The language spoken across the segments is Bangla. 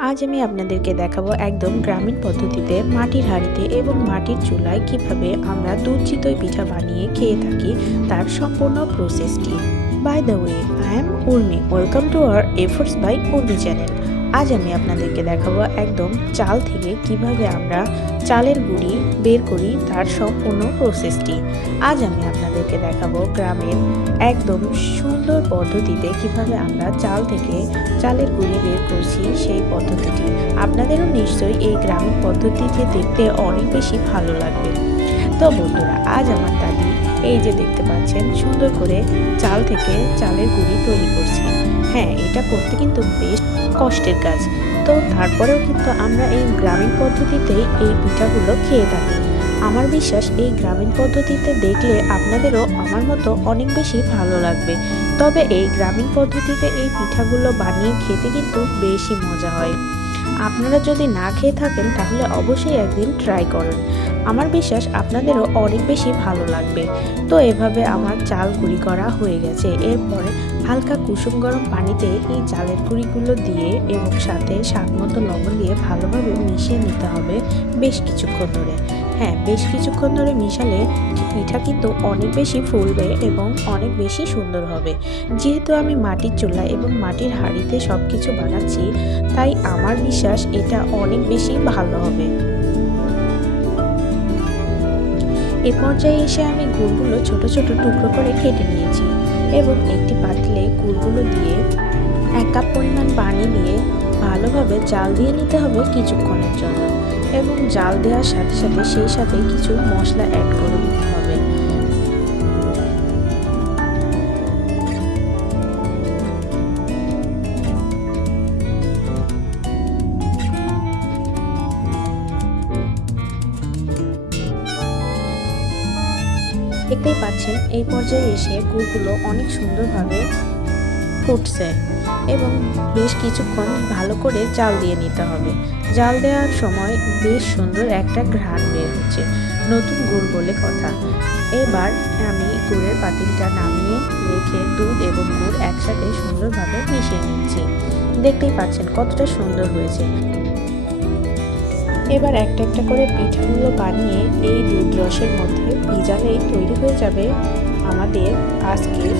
আজ আমি আপনাদেরকে দেখাবো একদম গ্রামীণ পদ্ধতিতে মাটির হাঁড়িতে এবং মাটির চুলায় কিভাবে আমরা দুধ চিতই পিঠা বানিয়ে খেয়ে থাকি তার সম্পূর্ণ প্রসেসটি। By the way, I am Urmi, welcome to our efforts by Urmi channel. আজ আমি আপনাদেরকে দেখাবো একদম চাল থেকে কিভাবে আমরা চালের গুঁড়ি বের করি তার সম্পূর্ণ প্রসেসটি। আজ আমি আপনাদেরকে দেখাবো গ্রামের একদম সুন্দর পদ্ধতিতে কিভাবে আমরা চাল থেকে চালের গুঁড়ি বের করছি সেই পদ্ধতিটি। আপনাদেরও নিশ্চয়ই এই গ্রামীণ পদ্ধতিতে দেখতে অনেক বেশি ভালো লাগবে। তো বন্ধুরা, আজ আমার দাদি এই যে দেখতে পাচ্ছেন সুন্দর করে চাল থেকে চালের গুঁড়ি তৈরি করছি। হ্যাঁ, এটা করতে কিন্তু বেশ কষ্টের কাজ। তো তারপরেও কিন্তু আমরা এই গ্রামীণ পদ্ধতিতেই এই পিঠাগুলো খেয়ে থাকি। আমার বিশ্বাস এই গ্রামীণ পদ্ধতিতে দেখলে আপনাদেরও আমার মতো অনেক বেশি ভালো লাগবে। তবে এই গ্রামীণ পদ্ধতিতে এই পিঠাগুলো বানিয়ে খেতে কিন্তু বেশি মজা হয়। আপনারা যদি না খেয়ে থাকেন তাহলে অবশ্যই একদিন ট্রাই করেন। আমার বিশ্বাস আপনাদেরও অনেক বেশি ভালো লাগবে। তো এভাবে আমার চাল গুঁড়ি করা হয়ে গেছে। এরপরে হালকা কুসুম গরম পানিতে এই চালের গুঁড়িগুলো দিয়ে এবং সাথে স্বাদ মতো লবণ দিয়ে ভালোভাবে মিশিয়ে নিতে হবে বেশ কিছুক্ষণ ধরে। হ্যাঁ, বেশ কিছুক্ষণ ধরে মিশালে পিঠা কিন্তু অনেক বেশি ফুলবে এবং অনেক বেশি সুন্দর হবে। যেহেতু আমি মাটির চুলা এবং মাটির হাঁড়িতে সব কিছু বানাচ্ছি, তাই আমার বিশ্বাস এটা অনেক বেশি ভালো হবে। এ পর্যায়ে এসে আমি গুড়গুলো ছোট ছোট টুকরো করে কেটে নিয়েছি এবং একটি পাতিলে গুড়গুলো দিয়ে 1 কাপ পরিমাণ পানি দিয়ে ভালোভাবে জাল দিয়ে নিতে হবে কিছুক্ষণের জন্য এবং জাল দেওয়ার সাথে সাথে সেই সাথে কিছু মশলা অ্যাড করে দিতে হবে। দেখতেই পাচ্ছেন এই পর্যায়ে এসে গুড়গুলো অনেক সুন্দরভাবে ফুটছে এবং বেশ কিছুক্ষণ ভালো করে জাল দিয়ে নিতে হবে। জাল দেওয়ার সময় বেশ সুন্দর একটা ঘ্রাণ বের হচ্ছে, নতুন গুড় বলে কথা। এবার আমি গুড়ের পাতিলটা নামিয়ে রেখে দুধ এবং গুড় একসাথে সুন্দরভাবে মিশিয়ে নিচ্ছি। দেখতেই পাচ্ছেন কতটা সুন্দর হয়েছে। এবার একটা একটা করে পিঠাগুলো বানিয়ে এই দুধ রসের মধ্যে ভিজালেই তৈরি হয়ে যাবে আমাদের আজকের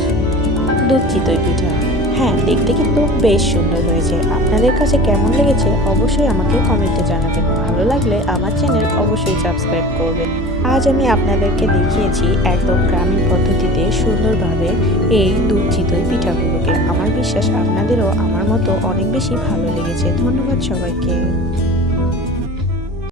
দুধ চিতই পিঠা। হ্যাঁ, দেখতে কিন্তু বেশ সুন্দর হয়েছে। আপনাদের কাছে কেমন লেগেছে অবশ্যই আমাকে কমেন্টে জানাবেন। ভালো লাগলে আমার চ্যানেল অবশ্যই সাবস্ক্রাইব করবেন। আজ আমি আপনাদেরকে দেখিয়েছি একদম গ্রামীণ পদ্ধতিতে সুন্দরভাবে এই দুধ চিতই পিঠাগুলোকে। আমার বিশ্বাস আপনাদেরও আমার মতো অনেক বেশি ভালো লেগেছে। ধন্যবাদ সবাইকে।